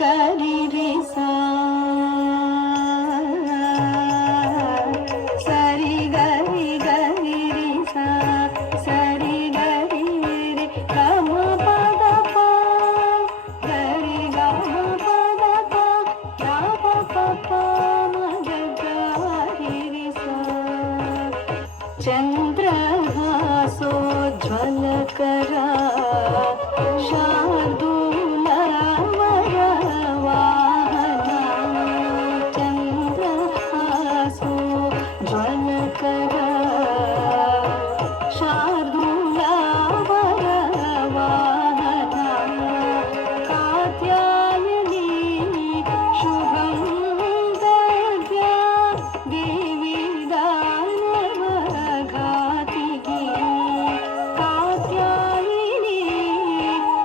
ಗರಿ ರಿ ಸಾ ಸರಿ ಗರಿ ಗರಿ ರಿ ಸಾ ಸರಿ ಗರಿ ರಿ ಗಮ ಪದ ಪ ಗರಿ ಗಮ ಪದ ಪ ಗ ಪ ಪ ಮ ಗರಿ ರಿ ಸಾ ಚಂದ್ರಹಾಸೋಜ್ವಲಕರ ಶಾರ್ದೂಲ ವರವಾಹನ ಚಂದ್ರಹಾಸೋಜ್ವಲಕರ ಶಾರ್ದೂಲ ವರವಾಹನ ಕಾತ್ಯಾಯನಿ ಶುಭಂ ದದ್ಯಾ ದೇವಿ ದಾನವಘಾತಿಗೆ ಕಾತ್ಯಾಯಿನಿ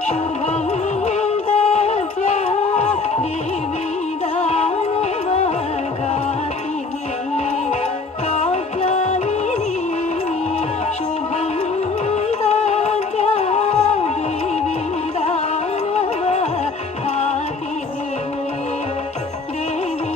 ಶುಭಂ ದದ್ಯಾ ದೇವಿ ದಾನವಘಾತಿಗೆ ಕಾತ್ಯಾಯಿನಿ ಶುಭಂ ದದ್ಯಾ ದೇವಿ ದಾನವಘಾತಿಗೆ ದೇವಿ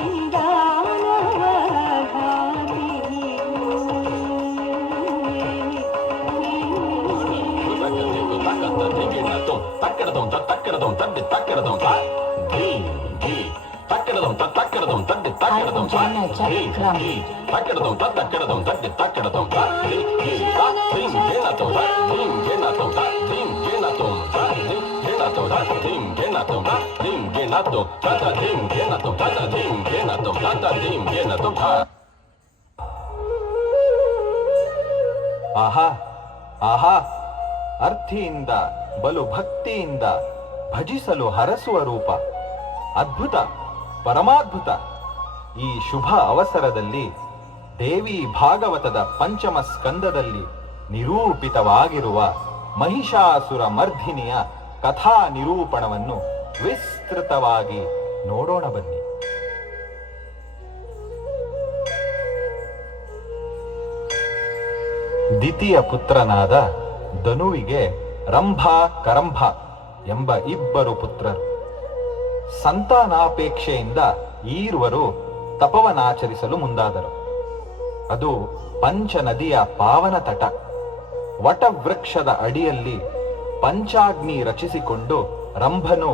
ಆಹಾ ಆಹಾ, ಅರ್ಥಿಯಿಂದ ಬಲು ಭಕ್ತಿಯಿಂದ ಭಜಿಸಲು ಹರಸುವ ರೂಪ. ಅದ್ಭುತ, ಪರಮಾದ್ಭುತ. ಈ ಶುಭ ಅವಸರದಲ್ಲಿ ದೇವಿ ಭಾಗವತದ ಪಂಚಮ ಸ್ಕಂದದಲ್ಲಿ ನಿರೂಪಿತವಾಗಿರುವ ಮಹಿಷಾಸುರ ಮರ್ಧಿನಿಯ ಕಥಾ ನಿರೂಪಣವನ್ನು ವಿಸ್ತೃತವಾಗಿ ನೋಡೋಣ ಬನ್ನಿ. ದಿತಿಯ ಪುತ್ರನಾದ ಧನುವಿಗೆ ರಂಭ ಕರಂಭ ಎಂಬ ಇಬ್ಬರು ಪುತ್ರರು. ಸಂತಾನಾಪೇಕ್ಷೆಯಿಂದ ಈರ್ವರು ತಪವನಾಚರಿಸಲು ಮುಂದಾದರು. ಅದು ಪಂಚ ನದಿಯ ಪಾವನ ತಟ. ವಟವೃಕ್ಷದ ಅಡಿಯಲ್ಲಿ ಪಂಚಾಗ್ನಿ ರಚಿಸಿಕೊಂಡು ರಂಭನು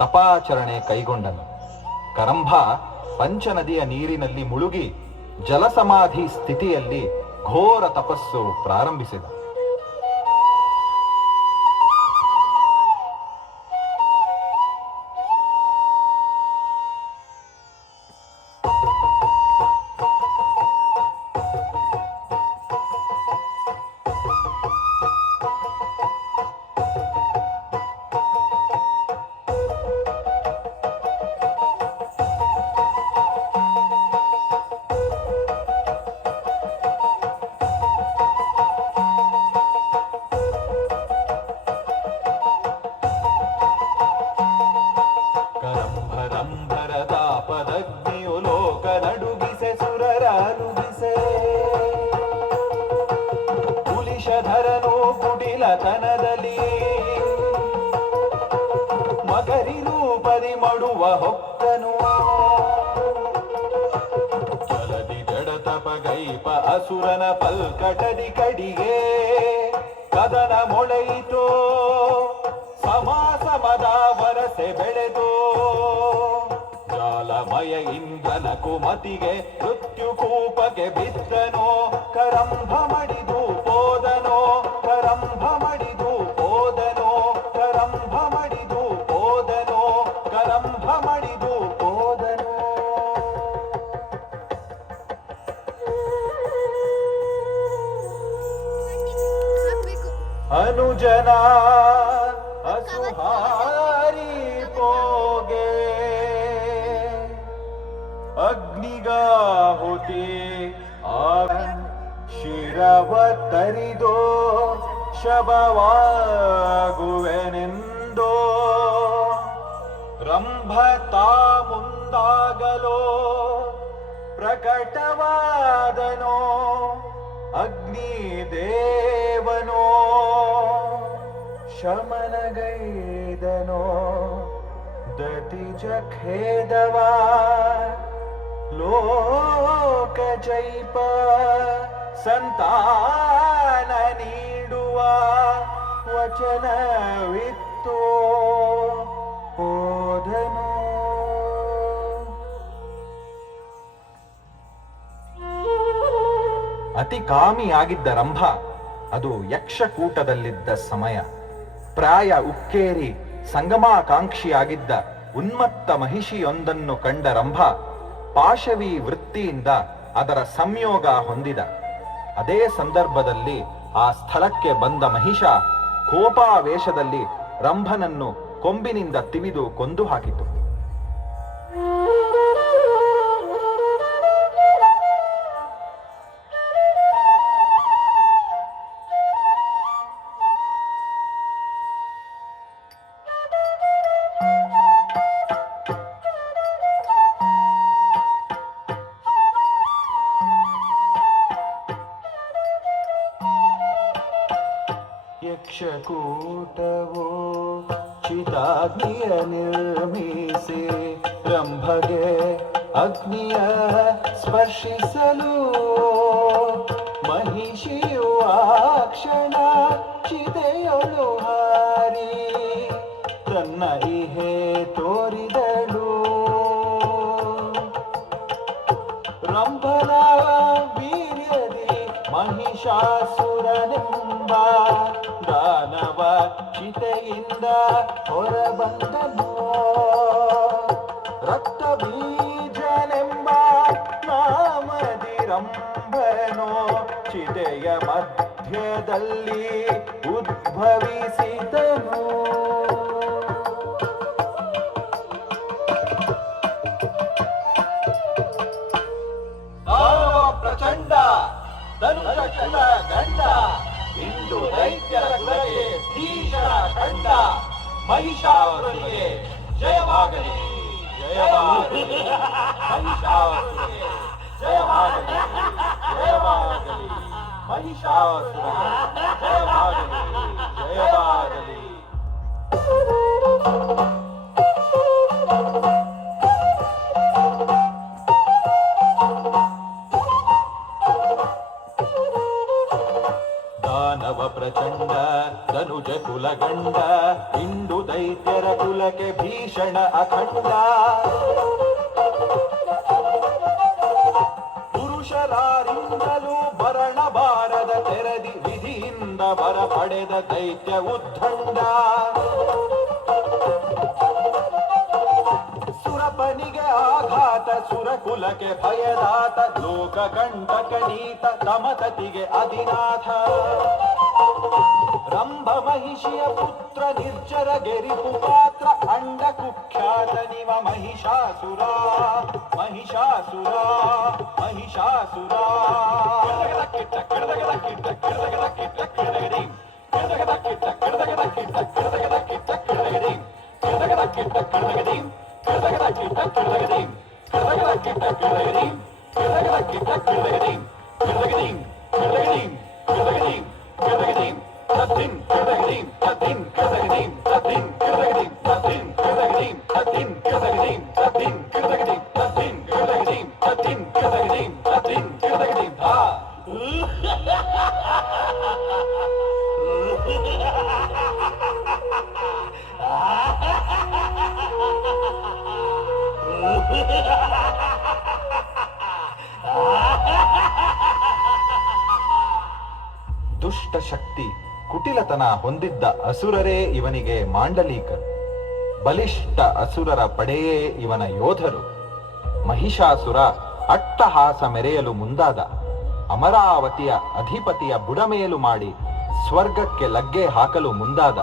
ತಪಾಚರಣೆ ಕೈಗೊಂಡನು. ಕರಂಭ ಪಂಚನದಿಯ ನೀರಿನಲ್ಲಿ ಮುಳುಗಿ ಜಲಸಮಾಧಿ ಸ್ಥಿತಿಯಲ್ಲಿ ಘೋರ ತಪಸ್ಸು ಪ್ರಾರಂಭಿಸಿದ. ರಂಭರದಾಪದಗ್ನಿಯು ಲೋಕ ನಡುಗಿಸೆ ಸುರರಾನುಗಿಸೆ. ಕುಲಿಶಧರನು ಕುಟಿಲತನದಲ್ಲಿ ಮಕರಿ ರೂಪದಿ ಮಡುವ ಹೊಕ್ಕನು. ಜಲದಿ ಜಡತಪಗೈಪ ಅಸುರನ ಪಲ್ಕಟದಿ ಕಡಿಗೆ ಕದನ ಮೊಳೆಯಿತೋ. ಸಮಾಸಮದ ವರಸೆ ಬೆಳೆದು ಜಾಲಮಯ ಇಂದ್ರನ ಕುಮತಿಗೆ ಮೃತ್ಯು ಕೂಪಕ್ಕೆ ಬಿದ್ದನೋ. ಕರಂಭ ಮಡಿದು ಹೋದನೋ, ಕರಂಭ ಮಡಿದು ಹೋದನೋ, ಕರಂಭ ಮಡಿದು ಹೋದನೋ, ಕರಂಭ ಮಡಿದು ಹೋದನೋ. ಅನುಜನ ಅಸುಹಾರಿ ಪೋಗೆ ಅಗ್ನಿಗಾಹುತಿ ಶಿರವ ತರಿದೋ ಶಬವಾಗುವೆನೆಂದೋ. ರಂಭ ತಾ ಮುಂದಾಗಲೋ ಪ್ರಕಟವಾದನೋ ಅಗ್ನಿದೇವನೋ. ಶಮನಗೈದನೋ ದತಿಜ ಖೇದವ ಲೋಕ ಜೈಪ ಸಂತಾನ ನೀಡುವ ವಚನವಿತ್ತೋ ಹೋದನು. ಅತಿ ಕಾಮಿಯಾಗಿದ್ದ ರಂಭ ಅದು ಯಕ್ಷಕೂಟದಲ್ಲಿದ್ದ ಸಮಯ. ಪ್ರಾಯ ಉಕ್ಕೇರಿ ಸಂಗಮಾಕಾಂಕ್ಷಿಯಾಗಿದ್ದ ಉನ್ಮತ್ತ ಮಹಿಷಿಯೊಂದನ್ನು ಕಂಡ ರಂಭ ಪಾಶವಿ ವೃತ್ತಿಯಿಂದ ಅದರ ಸಂಯೋಗ ಹೊಂದಿದ. ಅದೇ ಸಂದರ್ಭದಲ್ಲಿ ಆ ಸ್ಥಳಕ್ಕೆ ಬಂದ ಮಹಿಷ ಕೋಪಾವೇಶದಲ್ಲಿ ರಂಭನನ್ನು ಕೊಂಬಿನಿಂದ ತಿವಿದು ಕೊಂದು ಹಾಕಿತು. ಯಕ್ಷಕೂಟವೋ ಚಿತಾಗ್ನಿಯ ನಿರ್ಮಿಸಿ ರಂಭಗೆ ಅಗ್ನಿಯ ಸ್ಪರ್ಶಿಸಲು ಮಹಿಷಿಯು ಆ ಕ್ಷಣ ಚಿತೆಯೊಳು ಹಾರಿ ತನ್ನ ಇಹೆ ತೋರಿದಳು. ರಂಭನ ವೀರ್ಯದಿ ಮಹಿಷಾಸುರನೆಂಬ ದಾನವ ಚಿತೆಯಿಂದ ಹೊರಬಂದನು. ರಕ್ತ ಬೀಜನೆಂಬ ನಾಮದಿ ರಂಭನೋ ಚಿತೆಯ ಮಧ್ಯದಲ್ಲಿ ಉದ್ಭವಿಸಿದನು. ಪ್ರಚಂಡ ಧನುಷ ಕುಲ ಗಂಡ ಇಂದು ದೈತ್ಯರ ಕುಲಕ್ಕೆ ಭೀಷಣ ಖಂಡ. ಮಹಿಷಾಸುರನಿಗೆ ಜಯವಾಗಲಿ ಜಯವಾಗಲಿ, ಮಹಿಷಾಸುರನಿಗೆ ಜಯವಾಗಲಿ ಜಯವಾಗಲಿ, ಮಹಿಷಾಸುರನಿಗೆ ಜಯವಾಗಲಿ ಜಯವಾಗಲಿ. ದಾನವ ಪ್ರಚಂಡ ಧನುಜ ಕುಲಗಂಡ ಇಂದು ದೈತ್ಯರ ಕುಲಕ್ಕೆ ಭೀಷಣ ಅಖಂಡ. ಪುರುಷರಾರಿಂದಲೂ ಭರಣ ಬಾರದ ತೆರದಿ ವಿಧಿಯಿಂದ ಬರ ಪಡೆದ ದೈತ್ಯ ಉದ್ದಂಡ. ಸುರಪನಿಗೆ ಆಘಾತ ಸುರಕುಲಕ್ಕೆ ಭಯದಾತ ಲೋಕ ಕಂಟಕನೀತ ತಮತತಿಗೆ ಅಧಿನಾಥ. ರಂಭ ಮಹಿಷಿಯ ಪುತ್ರ ನಿರ್ಜರ ಗೆರಿಪು ಪಾತ್ರ ಅಂಡ ಕುಖ್ಯಾತ ನಿವ ಮಹಿಷಾಸುರ ಮಹಿಷಾಸುರ ಮಹಿಷಾಸುರ. ದುಷ್ಟ ಶಕ್ತಿ ಕುಟಿಲತನ ಹೊಂದಿದ್ದ ಅಸುರರೇ ಇವನಿಗೆ ಮಾಂಡಲೀಕರು. ಬಲಿಷ್ಠ ಅಸುರರ ಪಡೆಯೇ ಇವನ ಯೋಧರು. ಮಹಿಷಾಸುರ ಅಟ್ಟಹಾಸ ಮೆರೆಯಲು ಮುಂದಾದ. ಅಮರಾವತಿಯ ಅಧಿಪತಿಯ ಬುಡಮೇಲು ಮಾಡಿ ಸ್ವರ್ಗಕ್ಕೆ ಲಗ್ಗೆ ಹಾಕಲು ಮುಂದಾದ.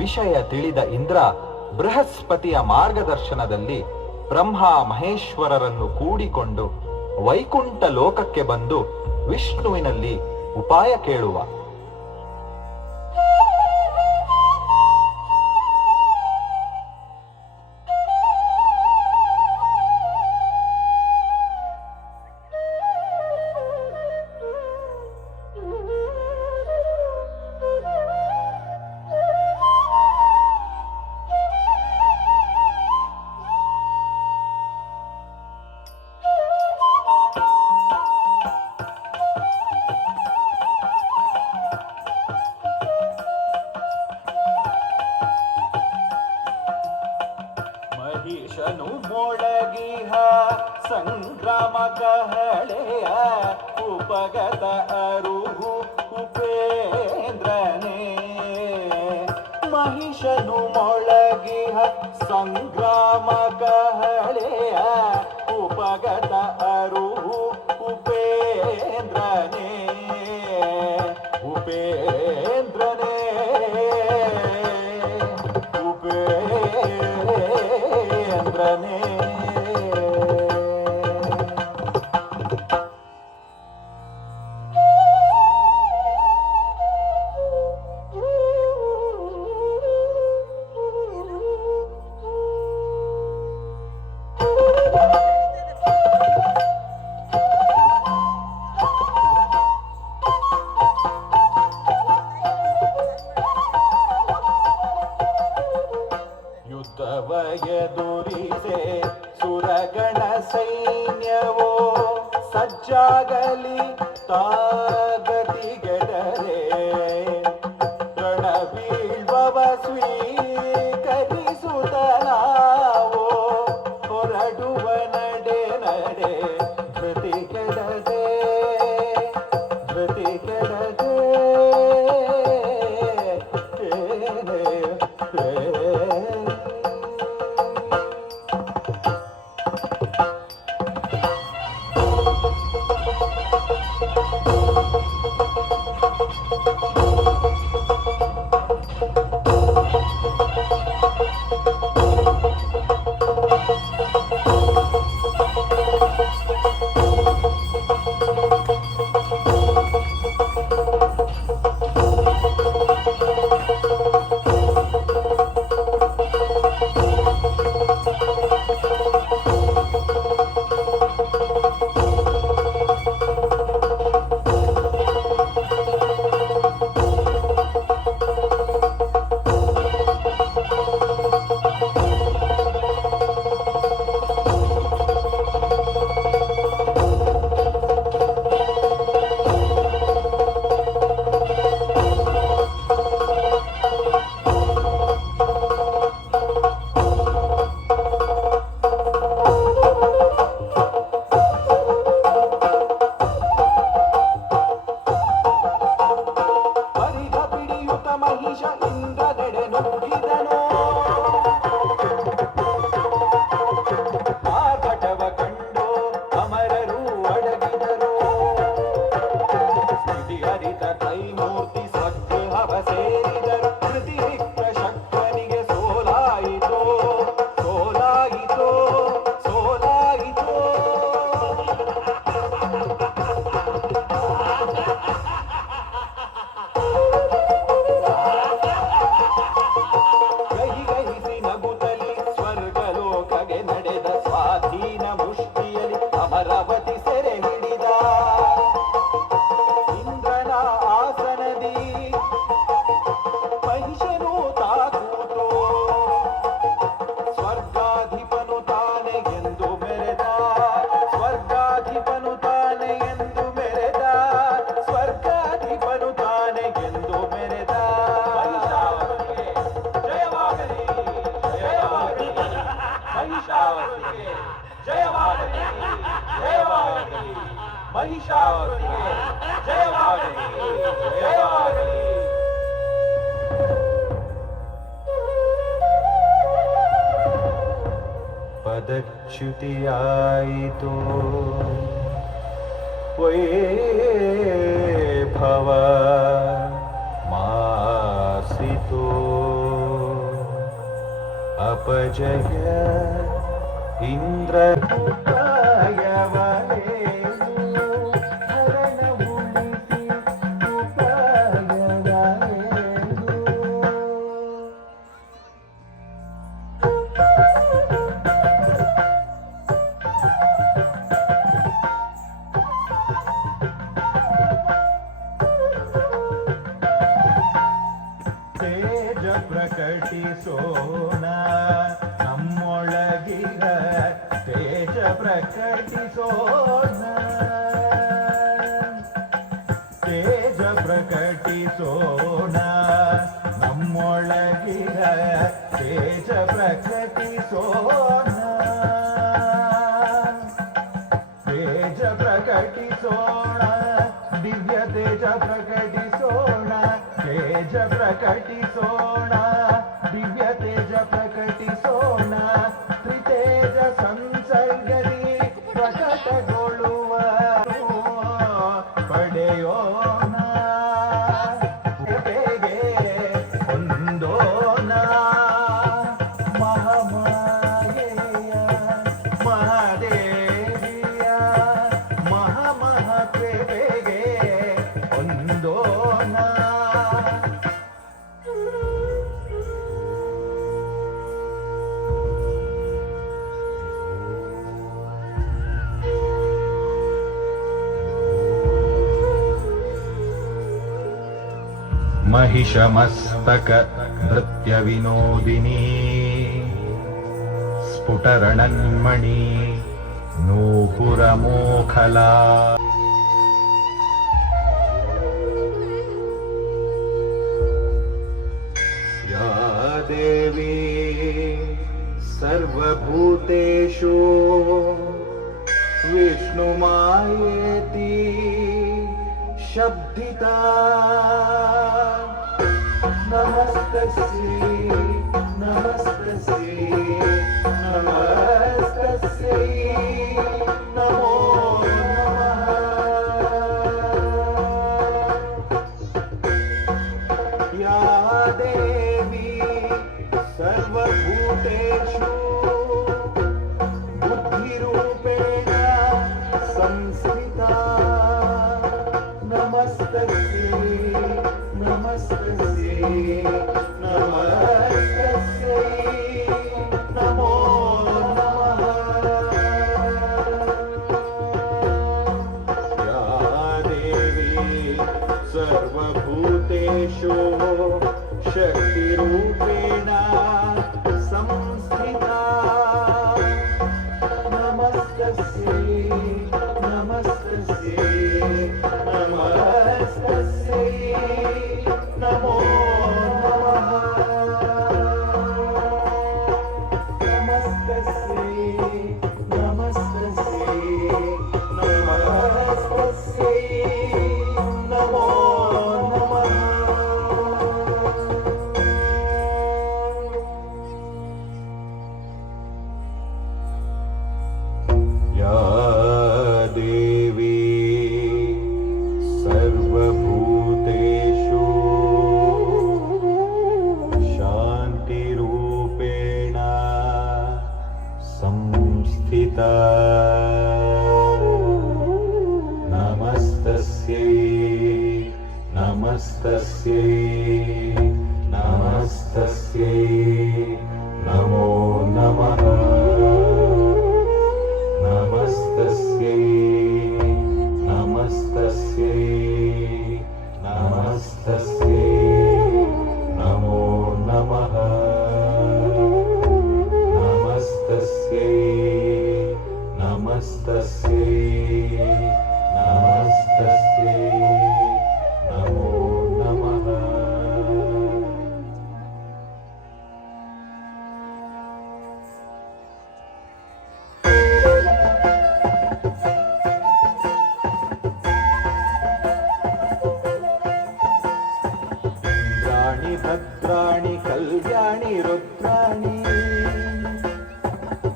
ವಿಷಯ ತಿಳಿದ ಇಂದ್ರ ಬೃಹಸ್ಪತಿಯ ಮಾರ್ಗದರ್ಶನದಲ್ಲಿ ಬ್ರಹ್ಮ ಮಹೇಶ್ವರರನ್ನು ಕೂಡಿಕೊಂಡು ವೈಕುಂಠ ಲೋಕಕ್ಕೆ ಬಂದು ವಿಷ್ಣುವಿನಲ್ಲಿ ಉಪಾಯ ಕೇಳುವ. ಮಹಿಷನು ಮೊಳಗಿಹ ಸಂಗ್ರಾಮ ಕಹಳೆಯ ಉಪಗತ ಅರುಹು ಉಪೇಂದ್ರನೇ. ಮಹಿಷನು ಮೊಳಗಿಹ ಸಂಗ್ರಾಮ ಕಹಳೆಯ ಉಪಗತ ಅರುಹು ಉಪೇಂದ್ರನೇ. ಉಪೇಂದ್ರನೇ ಉಪೇಂದ್ರನೇ. ಯುದ್ಧವಯದುರಿಸೆ ಸುರಗಣ ಸೈನ್ಯವೋ ಸಜ್ಜಾಗಲಿ ತಾಗತಿಗೆಡರೆ. ರಣವೀಳ್ವವ ಸ್ವೀಕರಿಸುತ್ತಲಾವೋ ಹೊರಡುವ ನಡೆ ನಡೆ. ಧೃತಿಗೆಡದೆ ಧೃತಿಗೆಡದೆ ಮಹಿಷ ಇಂದ್ರದೆಡೆ ನುಗ್ಗಿದನೋ. ಆ ಘಟವ ಕಂಡು ಅಮರರು ಅಡಗಿದರು. ಸ್ಥಿತಿ ಅರಿತ ಕೈಮೂರ್ತಿ ಸ್ವಗೃಹವ ಸೇರಿದರು. ಕೃತಿರಿಕ್ತ ಶಕ್ತನಿಗೆ ಸೋಲಾಯಿತೋ ಸೋಲಾಯಿತೋ ಸೋಲಾಯಿತೋ. ಗಹಿಗಹಿಸಿ ನಗುತ್ತಲಿ ಸ್ವರ್ಗಲೋಕಗೆ ನಡೆದ ಸ್ವಾಧೀನ ಮುಷ್ಟಿಯಲಿ ಅಮರಾವತಿ ಸೆರೆ ಹಿಡಿದ. ಇಂದ್ರನ ಆಸನದಿ ಮಹಿಷನು ತಾಕೂತೋ. ಸ್ವರ್ಗಾಧಿಪನು ತಾನೆ ಎಂದು ಮೆರೆದ. ಸ್ವರ್ಗಾಧಿಪನು ತಾನೆ ಎಂದು ಮೆರೆದ. ಸ್ವರ್ಗಾಧಿಪನು ತಾನೆ ಎಂದು ಮೆರೆದ. ಮಹಿಷಾಸುರನಿಗೆ ಜಯವಾಗಲಿ ಜಯವಾಗಲಿ. ಮಹಿಷಾಸುರನಿಗೆ ಜಯವಾಗಲಿ ಜಯವಾಗಲಿ. ಪದಚ್ಯುತಿಯಾಯಿತು ವೈಭವ ಮಾಸಿತೋ. ಅಪಜಯ ಇಂದ್ರ ಉಪಾಯವನೇನು ಹರಣ ಉಳಿಸಿ ಉಪಾಯವನೇನು. ತೇಜ ಪ್ರಕಟಿಸೋಣ ನಮ್ಮೊಳಗಿಗ. ತೇಜ ಪ್ರಕಟಿಸೋಣ ತೇಜ ಪ್ರಕಟಿಸೋಣ ನಮ್ಮೊಳಗಿಗ. ತೇಜ ಪ್ರಕಟಿಸೋಣ ಪ್ರಕಟಿಸೋಣ, ದಿವ್ಯ ತೇಜ ಪ್ರಕಟಿಸೋಣ, ತ್ರಿತೇಜ ಸಂಸರ್ಗದಿ ಪ್ರಕಟಗೊಳ್ಳುವ ಪಡೆಯೋಣ, ಜೊತೆಗೆ ಹೊಂದೋಣ ಮಹಾಮಾಯೆಯ ಮಹಾದೇವಿಯ ಮಹಾಮಹತ್ವೆಗೆ ಹೊಂದೋಣ. महिषमस्तक नृत्य विनोदिनी स्फुटरणन्मणि नूपुरमोखला या देवी सर्वभूतेषु विष्णुमायेति शब्दिता नमस्तस्यै नमस्तस्यै नमस्तस्यै नमो नमः. या देवी सर्वभूतेषु बुद्धिरूपेण संस्थिता नमस्तस्यै नमस्तस्यै नमस्तस्यै नमो नमः. या देवी सर्वभूतेषु शक्तिरूपेण संस्थिता नमस्तस्यै नमस्तस्यै नमस्तस्यै नमो नमः. नमस्तस्यै नमस्तस्यै नमस्तस्यै नमो नमः. या देवी सर्वभूतेषु शान्तिरूपेण संस्थिता नमस्तस्यै नमस्तस्यै नमस्तस्यै नमो नमः. नमस्तस्यै नमस्तस्यै नमस्तस्यै नमो नमः. नमस्तस्यै नमस्तस्यै नमस्तस्यै नमो नमः. इंद्राणि भद्राणि कल्याणि रुद्राणि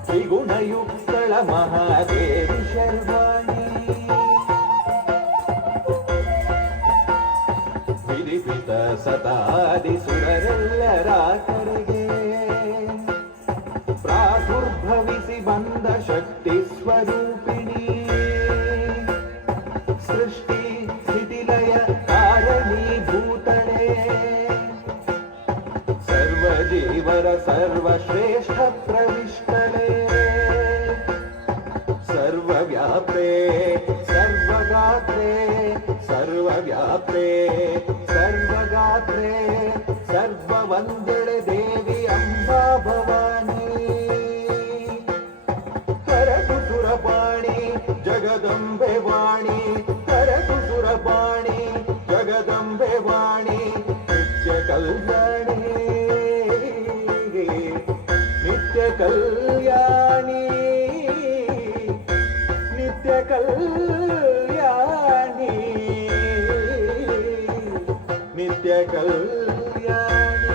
त्रिगुणयुक्तळ महादेवी शर्वाणि ವಿಧಿಪಿತ ಸತಾದಿ ಸುರರೆಲ್ಲರ ಕರೆಗೆ ಪ್ರಾದುರ್ಭವಿಸಿ ಬಂದ ಶಕ್ತಿ ಸ್ವರೂಪಿಣಿ ಸೃಷ್ಟಿ ಸ್ಥಿತಿಲಯ ಕಾರಣೀಭೂತಳೆ ಸರ್ವಜೀವರ ಸರ್ವಶ್ರೇಷ್ಠ ಪ್ರವಿಷ್ಟಳೆ ಸರ್ವವ್ಯಾಪ್ತೆ ಸರ್ವಗಾತ್ರೆ ಸರ್ವವ್ಯಾಪ್ತೆ ಸರ್ವಗಾತ್ರೆ ಸರ್ವವಂದಳೆ ದೇವಿ ಅಂಬಾ ಭವಾನಿ ಹರಸು ಸುರಪಾಣಿ ಜಗದಂಬೆ ವಾಣಿ ಹರಸು ಸುರಪಾಣಿ ಜಗದಂಬೆ ವಾಣಿ ನಿತ್ಯ ಕಲ್ಯಾಣಿ ನಿತ್ಯ ಕಲ್ಯಾಣಿ ನಿತ್ಯ ಕಲ್ಯಾಣಿ ನಿತ್ಯ ಕಲ್ಯಾಣಿ.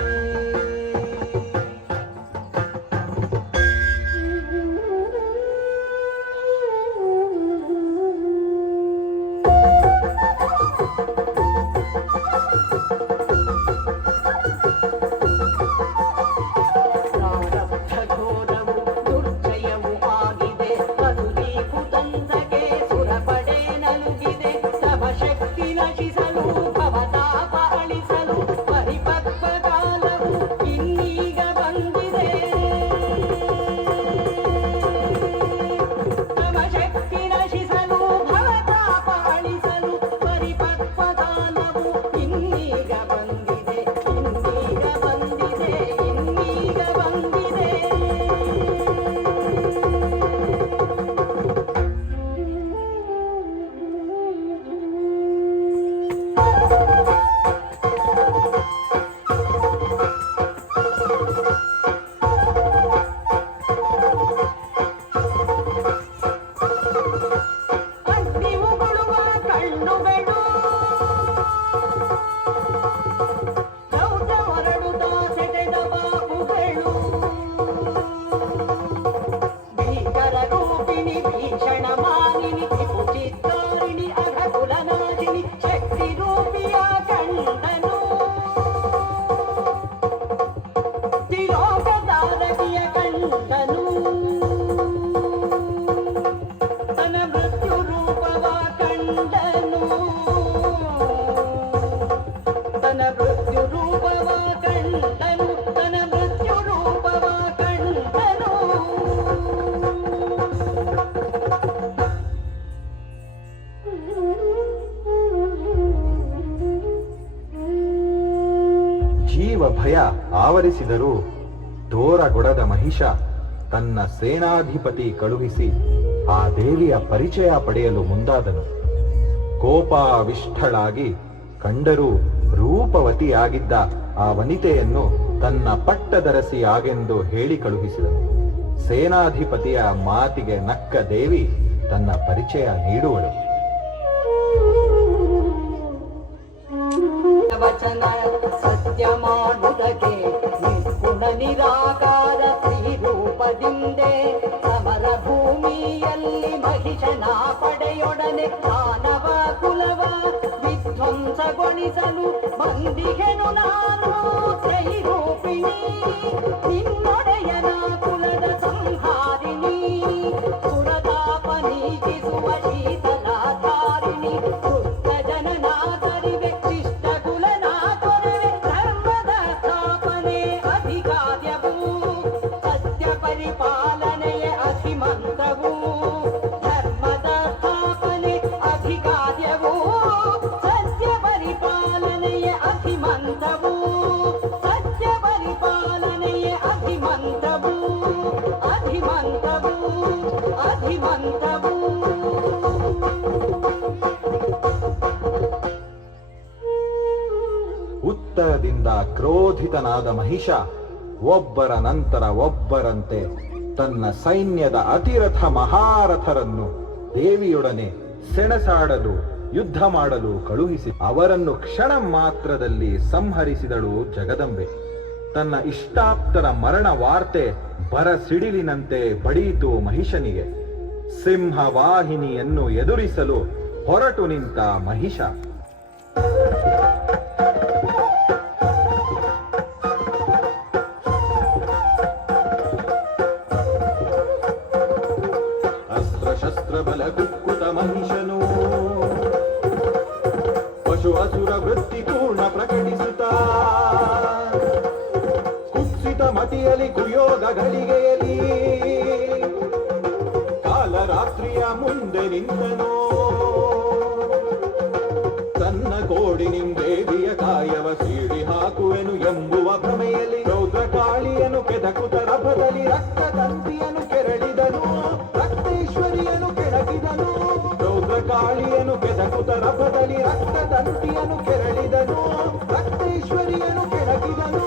ಭಯ ಆವರಿಸಿದರೂ ತೋರಗೊಡದ ಮಹಿಷ ತನ್ನ ಸೇನಾಧಿಪತಿ ಕಳುಹಿಸಿ ಆ ದೇವಿಯ ಪರಿಚಯ ಪಡೆಯಲು ಮುಂದಾದನು. ಕೋಪಾವಿಷ್ಠಳಾಗಿ ಕಂಡರೂ ರೂಪವತಿಯಾಗಿದ್ದ ಆ ವನಿತೆಯನ್ನು ತನ್ನ ಪಟ್ಟದರಸಿಯಾಗೆಂದು ಹೇಳಿ ಕಳುಹಿಸಿದನು. ಸೇನಾಧಿಪತಿಯ ಮಾತಿಗೆ ನಕ್ಕ ದೇವಿ ತನ್ನ ಪರಿಚಯ ನೀಡುವಳು. ವಚನ ಸತ್ಯ ಮಾಡುವುದಕ್ಕೆ ನಿಪುಣ ನಿರಾಕಾರ ಶ್ರೀರೂಪದಿಂದೆ ಸಮರ ಭೂಮಿಯಲ್ಲಿ ಮಹಿಷನ ಪಡೆಯೊಡನೆ ಮಾನವ ಕುಲವ ವಿಧ್ವಂಸಗೊಳಿಸಲು ಬಂದಿಗೆನು ನಾನು ತ್ರೈರೂಪಿಣಿ ನಿನ್ನೊಡೆಯನ ಕುಲದ ಸಂಹಾರಿಣಿ ಸುರತಾಪ ನೀಗಿಸುವ ಶೀತಲಾಧಾರಿಣಿ ದುಷ್ಟ ಜನನಾದರಿವೆ ಶಿಷ್ಟ ಕುಲನಾಥರಿವೆ ಧರ್ಮದ ಸ್ಥಾಪನೆ ಅಧಿಕಾರ್ಯವು ಸತ್ಯ ಪರಿಪಾಲನೆಯ ಅಧಿಮಂತವು ಧರ್ಮದ ಸ್ಥಾಪನೆ ಅಧಿಕಾರ್ಯವು ಸತ್ಯ ಪರಿಪಾಲನೆಯ ಅಧಿಮಂತವು ಸತ್ಯ ಪರಿಪಾಲನೆಯ ಅಧಿಮಂತವು ಅಧಿಮಂತವು ಅಧಿಮಂತವು. ಉತ್ತರದಿಂದ ಕ್ರೋಧಿತನಾದ ಮಹಿಷ ಒಬ್ಬರ ನಂತರ ಒಬ್ಬರಂತೆ ತನ್ನ ಸೈನ್ಯದ ಅತಿರಥ ಮಹಾರಥರನ್ನು ದೇವಿಯೊಡನೆ ಸೆಣಸಾಡಲು ಯುದ್ಧ ಮಾಡಲು ಕಳುಹಿಸಿ ಅವರನ್ನು ಕ್ಷಣ ಮಾತ್ರದಲ್ಲಿ ಸಂಹರಿಸಿದಳು ಜಗದಂಬೆ. ತನ್ನ ಇಷ್ಟಾಪ್ತರ ಮರಣ ವಾರ್ತೆ ಬರಸಿಡಿಲಿನಂತೆ ಬಡಿಯಿತು ಮಹಿಷನಿಗೆ. ಸಿಂಹವಾಹಿನಿಯನ್ನು ಎದುರಿಸಲು ಹೊರಟು ನಿಂತ ಮಹಿಷ ಅಸ್ತ್ರ ಬಲ ಕುಕ್ಕುತ ಮಹಿಷನು ಪಶು ಅಸುರ ವೃತ್ತಿ ಪೂರ್ಣ ಪ್ರಕಟಿಸುತ್ತಾ ಕುತ್ಸಿತ ಮತಿಯಲ್ಲಿ ಕುಯೋಗ ಗಳಿಗೆಯಲ್ಲಿ ಕಾಲರಾತ್ರಿಯ ಮುಂದೆ ನಿಂತನೋ ತನ್ನ ಕೋಡಿನಿಂದೇವಿಯ ಕಾಯವ ಸೀಳಿ ಹಾಕುವೆನು ಎಂಬುವ ಭ್ರಮೆಯಲ್ಲಿ ರೌದ್ರ ಕಾಳಿಯನು ಕೆದಕುತ ರಭದಲ್ಲಿ ರಕ್ತ ತಂತಿಯನ್ನು ಕೆರಳಿದನು ರಕ್ತೇಶ್ವರಿಯನು ಕೆಣಕಿದನು ರೌದ್ರ ಕಾಳಿಯನು ಕೆದಕುತ ರಭದಲ್ಲಿ ರಕ್ತ ತಂತಿಯನ್ನು ಕೆರಳಿದನು ರಕ್ತೇಶ್ವರಿಯನು ಕೆಣಕಿದನು.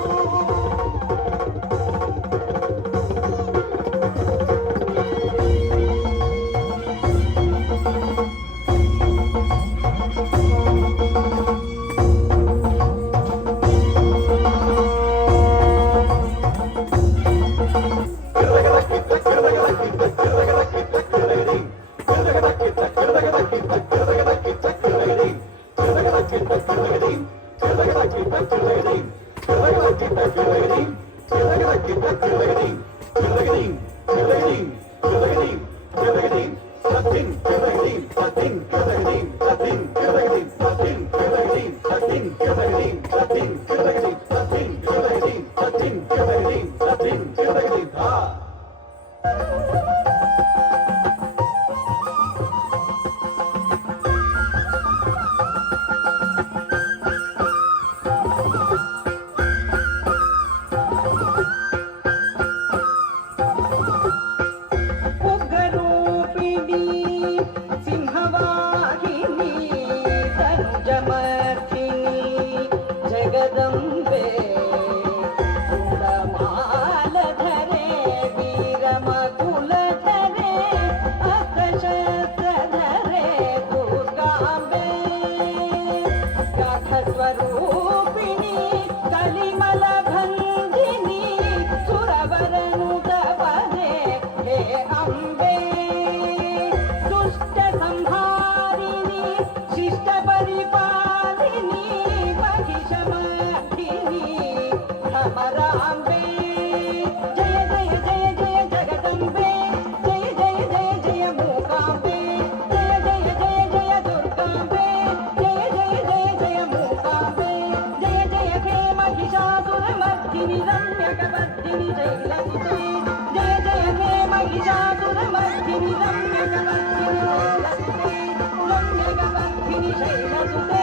ಶೈಲಸುತೆ